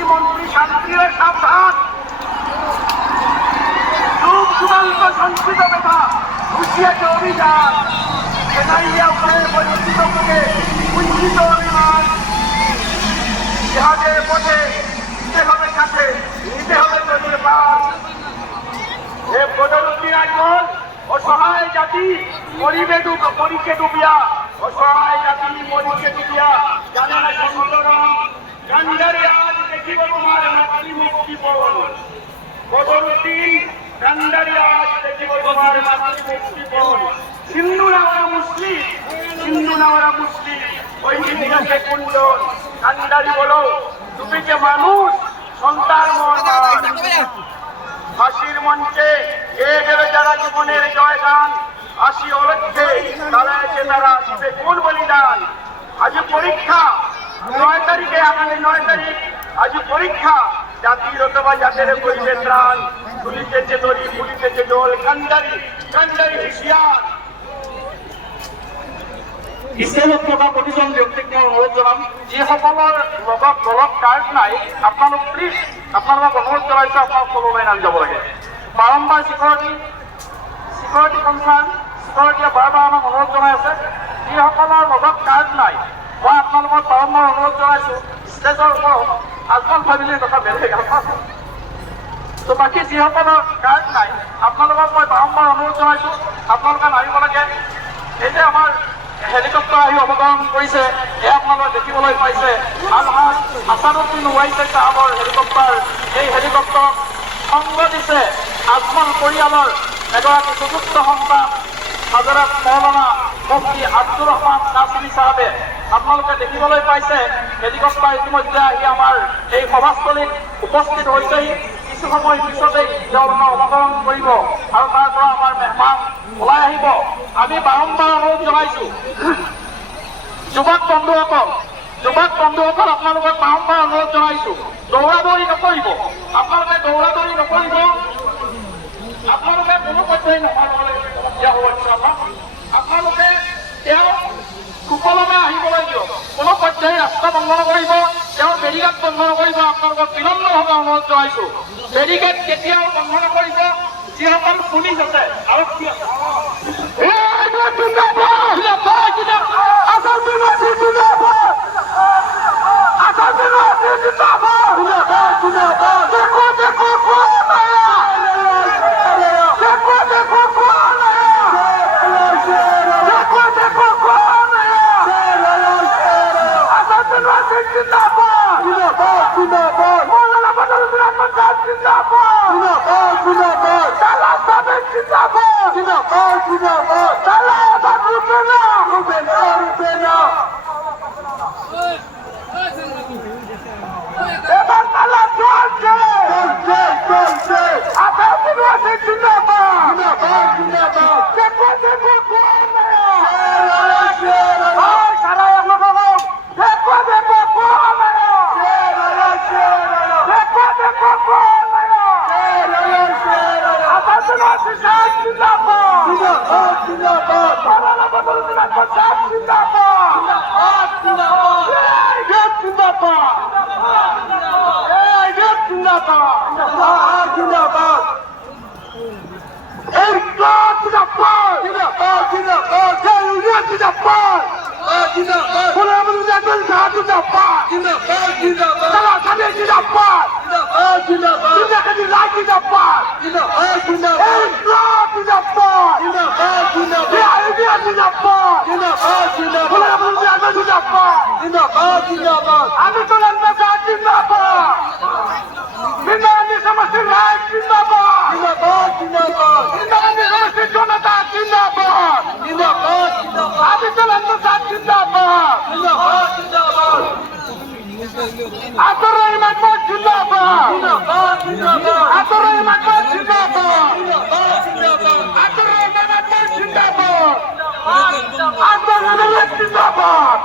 মন্ত্রী শান্তির সাবধান, যুগ যুগান্ত সঞ্চিত ব্যথা হুঁশিয়াছে অভিযান, এনআইএ উপরে বঞ্চিত মুখে কুঞ্চিত অভিমান, জাহাজের পথে নিতে হবে কাছে, নিতে হবে তৈরির পাল। এ বদরুদ্দিন আজমল অসহায় জাতি মরিকে ডুবিয়া, অসহায় জাতি মরিকে ডুবিয়া, জানে না সংগঠন কান্ডারে আজ দেখিব তোমার মাতৃমুক্তি পবন। বদরুদ্দিন কান্ডারে আজ দেখিব তোমার মাতৃমুক্তি পবন। হিন্দু না ওরা মুসলিম, হিন্দু না ওরা মুসলিম, ওই ইতিহাসে কুণ্ডন। কান্ডারি বলো তুমি যে মানুষ, সন্তান মহান। ফাঁসির মঞ্চে গেয়ে দেবে যারা জীবনের জয়গান, আসি অলক্ষে চালাইছে তারা দিবে কোন বলিদান। আজ পরীক্ষা 9 তারিখে, আগামী 9 তারিখ আজ পরীক্ষা, জাতির অথবা জাতের করিবে ত্রাণ, তুলিতেছে দড়ি ফুলিতেছে জল, কান্ডারি কান্ডারি হুঁশিয়ার। স্টেজত থকা প্ৰতিজন ব্যক্তিক মই অনুৰোধ জনাম, যিসকলৰ লগত দলত কাৰ্ড নাই আপোনালোক প্লিজ আপোনালোকক অনুৰোধ জনাইছোঁ আপোনালোক তললৈ নামি যাব লাগে। বাৰম্বাৰ চিকিউৰিটি কনচাৰ্ণ চিকিউৰিটিয়ে বাৰম্বাৰ আমাক অনুৰোধ জনাই আছে, যিসকলৰ লগত কাৰ্ড নাই মই আপোনালোকক বাৰম্বাৰ অনুৰোধ জনাইছোঁ ষ্টেজৰ ওপৰত আজমল ফেমিলিৰ কথা বেলেগ তো বাকী যিসকলৰ কাৰ্ড নাই আপোনালোকক মই বাৰম্বাৰ অনুৰোধ জনাইছোঁ আপোনালোকে নামিব লাগে। এই যে আমাৰ হেলিকপ্টাৰ আহি অৱতৰণ কৰিছে এয়া আপোনালোকে দেখিবলৈ পাইছে, আলহাজ হাছানুদ্দিন ওৱাইছে চাহাবৰ হেলিকপ্টাৰ। এই হেলিকপ্টাৰক সংগ দিছে আজমল পৰিয়ালৰ এগৰাকী চতুৰ্থ সন্তান হজৰত মৌলানা মুফতি আব্দুর রহমান নাসিরি সাহেবে। আপোনালোকে দেখিবলৈ পাইছে হেলিকপ্টাৰ ইতিমধ্যে আহি আমাৰ এই সভাস্থলীত উপস্থিত হৈছেহি। কিছু সময় পিছতেই তেওঁলোকে অৱতৰণ কৰিব আৰু তাৰ পৰা আমাৰ মেহমান ওলাই আহিব। আমি বাৰম্বাৰ অনুৰোধ জনাইছোঁ যুৱক বন্ধুসকল আপোনালোকক বাৰম্বাৰ অনুৰোধ জনাইছোঁ দৌৰা দৌৰি নকৰিব, আপোনালোকে দৌৰা দৌৰি নকৰিব, আপোনালোকে কোনো পৰ্যায়ে দিয়া হ'ব ইনশাআল্লাহ। আপোনালোকে তেওঁ সুকলমে আহিবলৈ দিয়ক, কোনো পৰ্যায়ে ৰাস্তা বন্ধ নকৰিব, তেওঁৰ বেৰিকেড বন্ধ নকৰিব। আপোনালোকক বিনম্ৰভাৱে অনুৰোধ জনাইছোঁ বেৰিকেড কেতিয়াও বন্ধ নকৰিব। যিসকল পুলিচ আছে আৰক্ষী আছে জিন্দাবাদ।